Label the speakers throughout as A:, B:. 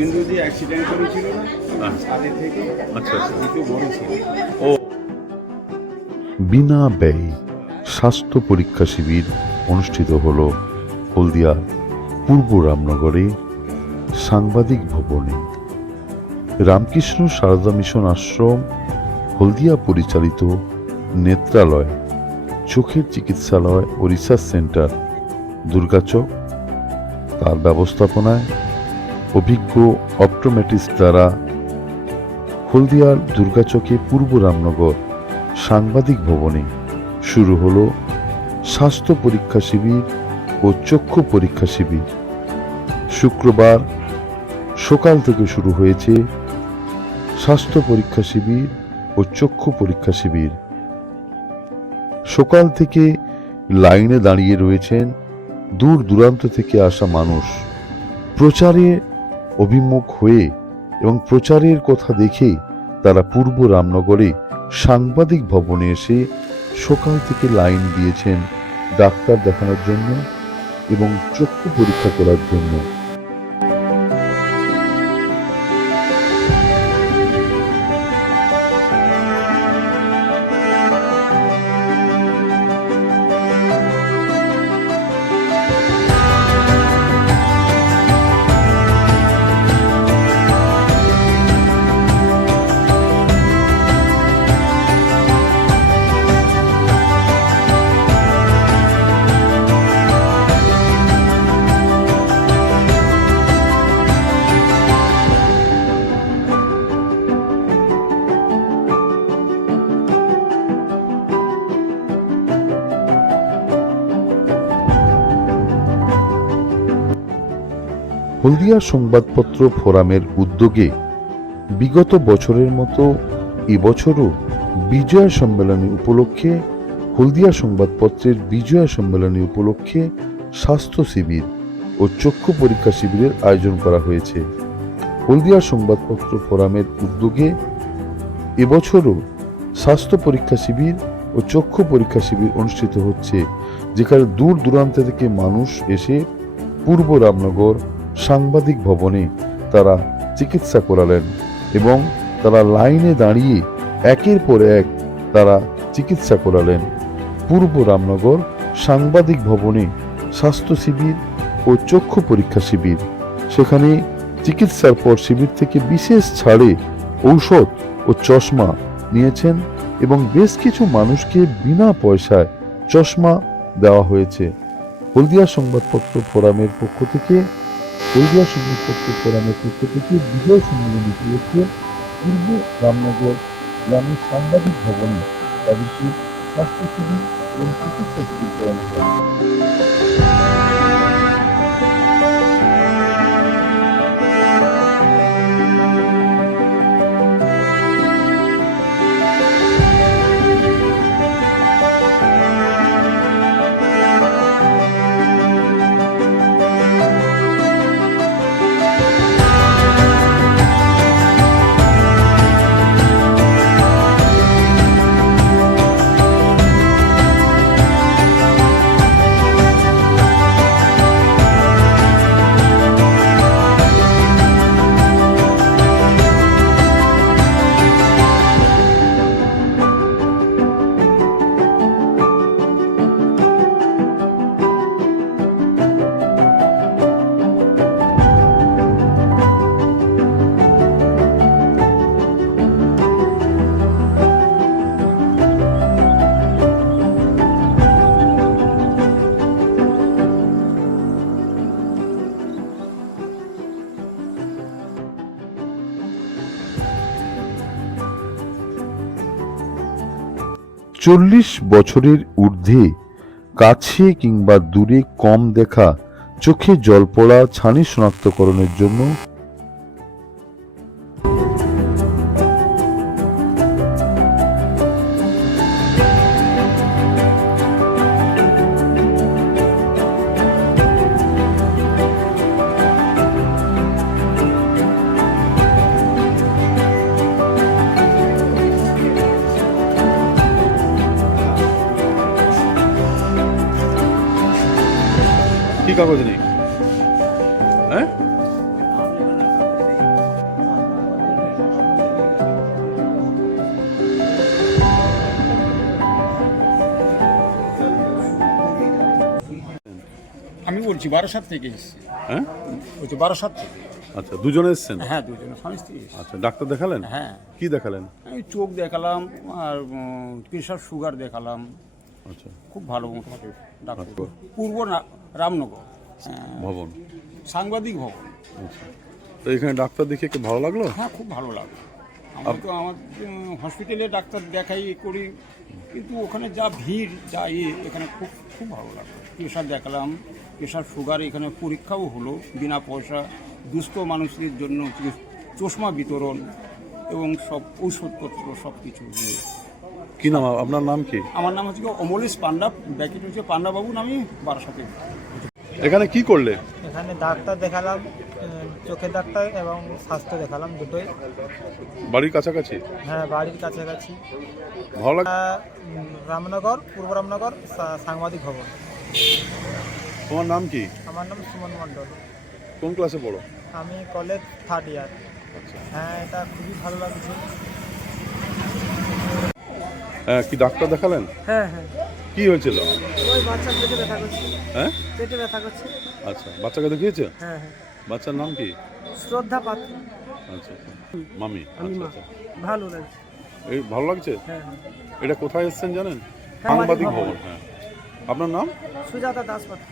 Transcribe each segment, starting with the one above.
A: Suvendu accident করেছিল না। থেকে।
B: আচ্ছা আচ্ছা।
A: বড় ছিল।
B: ও।
C: বিনা ব্যয় স্বাস্থ্য পরীক্ষা শিবির অনুষ্ঠিত হল হলদিয়া পূর্ব রামনগরে সাংবাদিক ভবনে। রামকৃষ্ণ সারদা মিশন আশ্রম হলদিয়া পরিচালিত নেত্রালয় চোখের চিকিৎসালয় ও রিসার্চ সেন্টার দুর্গাচক। তার ব্যবস্থাপনায় অভিজ্ঞ অপটোমেটিস্ট দ্বারা হলদিয়ার দুর্গাচকে পূর্ব রামনগর সাংবাদিক ভবনে শুরু হলো স্বাস্থ্য পরীক্ষা শিবির ও চক্ষু পরীক্ষা শিবির। শুক্রবার সকাল থেকে শুরু হয়েছে স্বাস্থ্য পরীক্ষা শিবির ও চক্ষু পরীক্ষা শিবির। সকাল থেকে লাইনে দাঁড়িয়ে রয়েছেন দূর দূরান্ত থেকে আসা মানুষ। প্রচারে অভিমুখ হয়ে এবং প্রচারের কথা দেখে তারা পূর্ব রামনগরে সাংবাদিক ভবনে এসে সকাল থেকে লাইন দিয়েছেন ডাক্তার দেখানোর জন্য এবং চক্ষু পরীক্ষা করার জন্য। হলদিয়া সংবাদপত্র ফোরামের উদ্যোগে বিগত বছরের মতো এবছরও বিজয়া সম্মেলনী উপলক্ষে, হলদিয়া সংবাদপত্রের বিজয়া সম্মেলনী উপলক্ষে স্বাস্থ্য শিবির ও চক্ষু পরীক্ষা শিবিরের আয়োজন করা হয়েছে। হলদিয়া সংবাদপত্র ফোরামের উদ্যোগে এবছরও স্বাস্থ্য পরীক্ষা শিবির ও চক্ষু পরীক্ষা শিবির অনুষ্ঠিত হচ্ছে, যেখানে দূর দূরান্ত থেকে মানুষ এসে পূর্ব রামনগর সাংবাদিক ভবনে তারা চিকিৎসা করালেন এবং তারা লাইনে দাঁড়িয়ে একের পর এক তারা চিকিৎসা করালেন। পূর্ব রামনগর সাংবাদিক ভবনে স্বাস্থ্য শিবির ও চক্ষু পরীক্ষা শিবির। সেখানে চিকিৎসার পর শিবির থেকে বিশেষ ছাড়ে ঔষধ ও চশমা নিয়েছেন এবং বেশ কিছু মানুষকে বিনা পয়সায় চশমা দেওয়া হয়েছে। হলদিয়া সংবাদপত্র ফোরামের পক্ষ থেকে হলদিয়া সংবাদপত্র ফোরামের পক্ষ থেকে বিজয় সম্মেলন উপলক্ষে পূর্ব রামনগর গ্রামের সাংবাদিক ভবনে তাদেরকে স্বাস্থ্য এবং চিকিৎসা শিবির করানো চল্লিশ বছরের ঊর্ধ্বে কাছে কিংবা দূরে কম দেখা চোখে জল পড়া ছানি শনাক্তকরণের জন্য
B: কি কাগজ নেই? হ্যাঁ?
A: আমি বলছি বারাসাত থেকে এসেছি।
B: হ্যাঁ?
A: বলছি বারাসাত থেকে।
B: আচ্ছা দুজনে এসেছেন?
A: হ্যাঁ দুজনে স্বামী স্ত্রী
B: আচ্ছা ডাক্তার দেখালেন?
A: হ্যাঁ।
B: কি দেখালেন?
A: আমি চোখ দেখালাম আর উম, প্রেশার সুগার দেখালাম। খুব ভালো মোটামুটি ডাক্তার।
B: আচ্ছা।
A: পূর্ব রামনগর। হ্যাঁ,
B: ভবন।
A: সাংবাদিক ভবন।
B: আচ্ছা। তো এখানে ডাক্তার দেখে কি ভালো লাগল?
A: হ্যাঁ খুব ভালো লাগল। আমি তো আমার হসপিটালে ডাক্তার দেখাই এ করি কিন্তু ওখানে যা ভিড় যা ইয়ে এখানে খুব খুব ভালো লাগল। প্রেশার দেখালাম প্রেশার সুগার এখানে পরীক্ষাও হলো বিনা পয়সা দুস্থ মানুষদের জন্য চশমা বিতরণ এবং সব ঔষধপত্র সব কিছু দিয়ে।
B: কি নাম? আপনার নাম কি?
A: আমার নাম হচ্ছে অমলেশ পান্ডা ব্যাকেট হচ্ছে পান্ডাবাবু নামে বারাসাতে।
B: এখানে কি করলে?
D: এখানে ডাক্তার দেখালাম চোখের ডাক্তার এবং স্বাস্থ্য দেখালাম দুটোই।
B: বাড়ির কাছাকাছি?
D: হ্যাঁ বাড়ির কাছাকাছি।
B: ভালো লাগ
D: রামনগর পূর্ব রামনগর সা- সাংবাদিক ভবন।
B: তোমার নাম কি?
D: আমার নাম সুমন মণ্ডল।
B: কোন ক্লাসে পড়ো?
D: আমি কলেজ থার্ড ইয়ার হ্যাঁ এটা খুবই ভালো লাগছে।
B: হ্যাঁ কি ডাক্তার দেখালেন?
D: হ্যাঁ হ্যাঁ।
B: কি হয়েছিল?
D: ওই বাচ্চার পেটে ব্যথা করছে।
B: হ্যাঁ?
D: পেটে ব্যথা করছে।
B: আচ্ছা বাচ্চাকে দেখিয়েছে?
D: হ্যাঁ হ্যাঁ।
B: বাচ্চার নাম কি?
D: শ্রদ্ধা পাত্র।
B: আচ্ছা আচ্ছা। মামি আচ্ছা আচ্ছা।
D: ভালো লাগছে।
B: এই ভালো লাগছে?
D: হ্যাঁ হ্যাঁ।
B: এটা কোথায় এসছেন জানেন?
D: হ্যাঁ,
B: সাংবাদিক
D: ভবন।
B: ভবন হ্যাঁ। আপনার নাম?
D: Sujata Das Patra.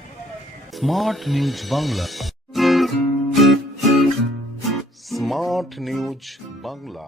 C: Smart news Bangla. Smart news Bangla.